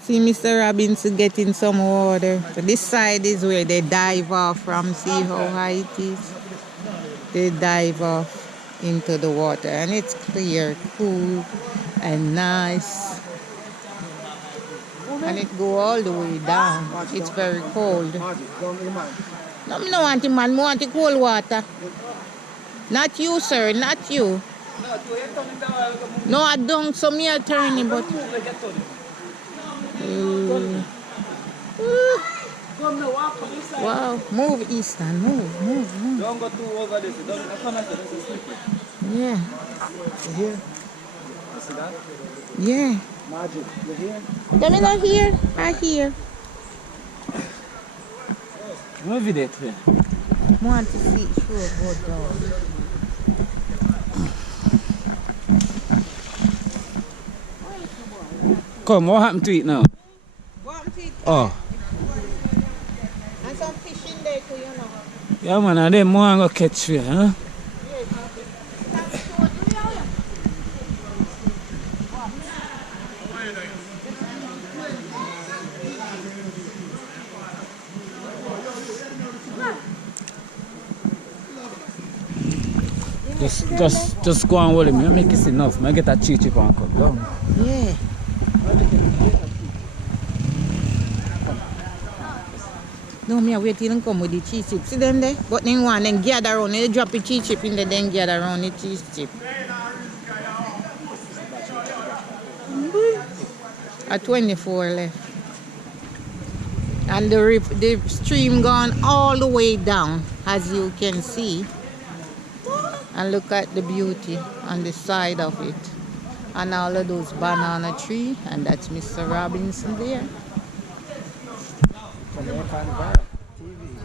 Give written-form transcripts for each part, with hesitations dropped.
See Mr. Robinson getting some water. So this side is where they dive off from. See how high it is? They dive off into the water and it's clear, cool and nice. And it go all the way down. It's very cold. No, I don't want the man. I want the cold water. Not you, sir. Not you. No, I don't. So me a turning, but... Wow. Move, Easton. Move. Don't go too over this. Don't come after this. It's slippery. Yeah. You here? You see that? Yeah. Magic, you here? Let me not here. I hear. No video here. I want to see it sure go down. Come, what happened to it now? What happened to it? Oh. And some fish in there too, you know. Yeah, man, and then more go catch fish, huh? Just go and hold him. Make it enough. I get a cheap and cut down. Yeah. No, me wait till them come with the cheese chip. See them there? But then one, then gather around. They drop the cheese chip in there, then gather around the cheese chip. At 24 left. And the stream gone all the way down, as you can see. And look at the beauty on the side of it. And all of those banana trees. And that's Mr. Robinson there.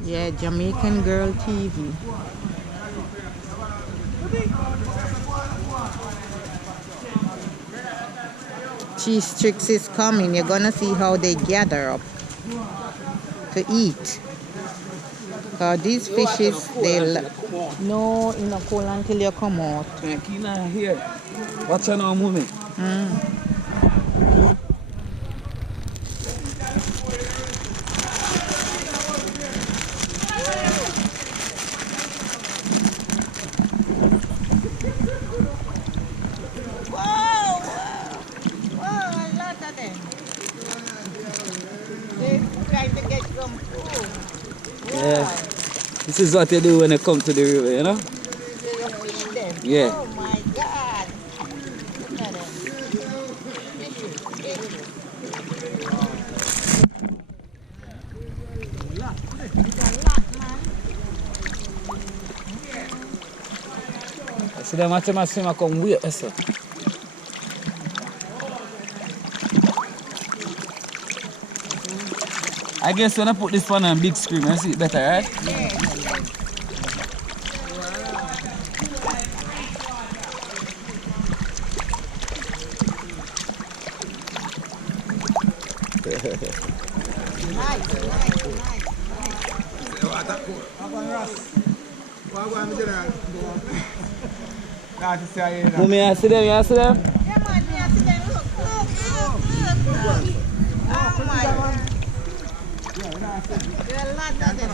Yeah, Jamaican Girl TV. Cheese Tricks is coming. You're gonna see how they gather up to eat. These fishes, no, in a cold until you come out. Here. Watch out now, moving. Yeah, this is what they do when they come to the river, you know? Yeah. Oh my God. Look at them. I see them watching my swimmer come wait, that's it. I guess when I put this one on big screen, I see it better, right? Yeah. Mommy, I see them, you see them? Yeah, man, me I see them. Look. Oh my God. There are a lot of them.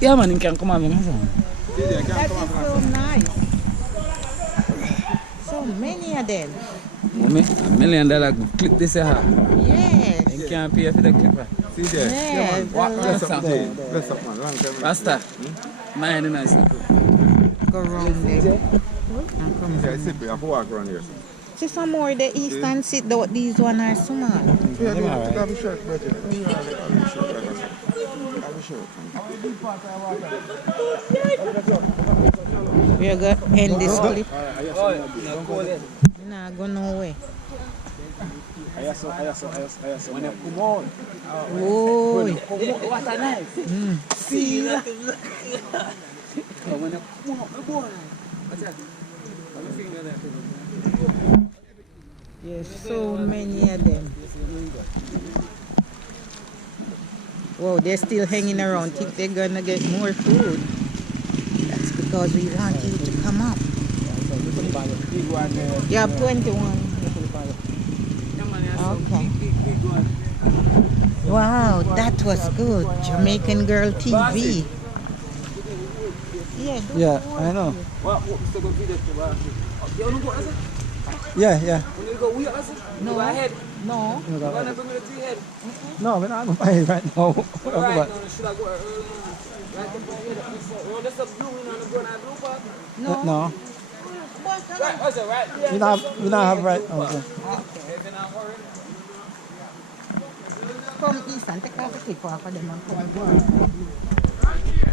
Yeah, man, you can come on, man. That is so nice. So many of them. Mommy, $1 million clip this here. Yes. You can't pay for the clipper. See there? Yes. Bless up, man. Long time. Rasta, mind the nice. Go around there. And come Yeah, it's simple. You have to walk around here. see some more the eastern sit though. These one are small. Yeah, you have to shirt, brother. We are going to end this clip. Nah, go nowhere. Oh, What a nice. see that? Yes, so many of them. Wow, they're still hanging around. Think they're gonna get more food. That's because we want you to come up. You have 21. Okay. We going. Wow, that was good. Jamaican Girl TV. Yeah, Yeah, I know. What? Still go video to Bossy. You want to go, Asa? Yeah, yeah. You need to go, we Asa? No. Go ahead. No. You want to bring me the three head? No, we're not going to buy it right now. Right now, should I go early? Right up here. Oh, that's a blue one on the ground. I blue part? No. No, Right, what's it, right? Yeah. we don't have right now. Okay. If you're not worried. Come east and take off the clip off of them and come.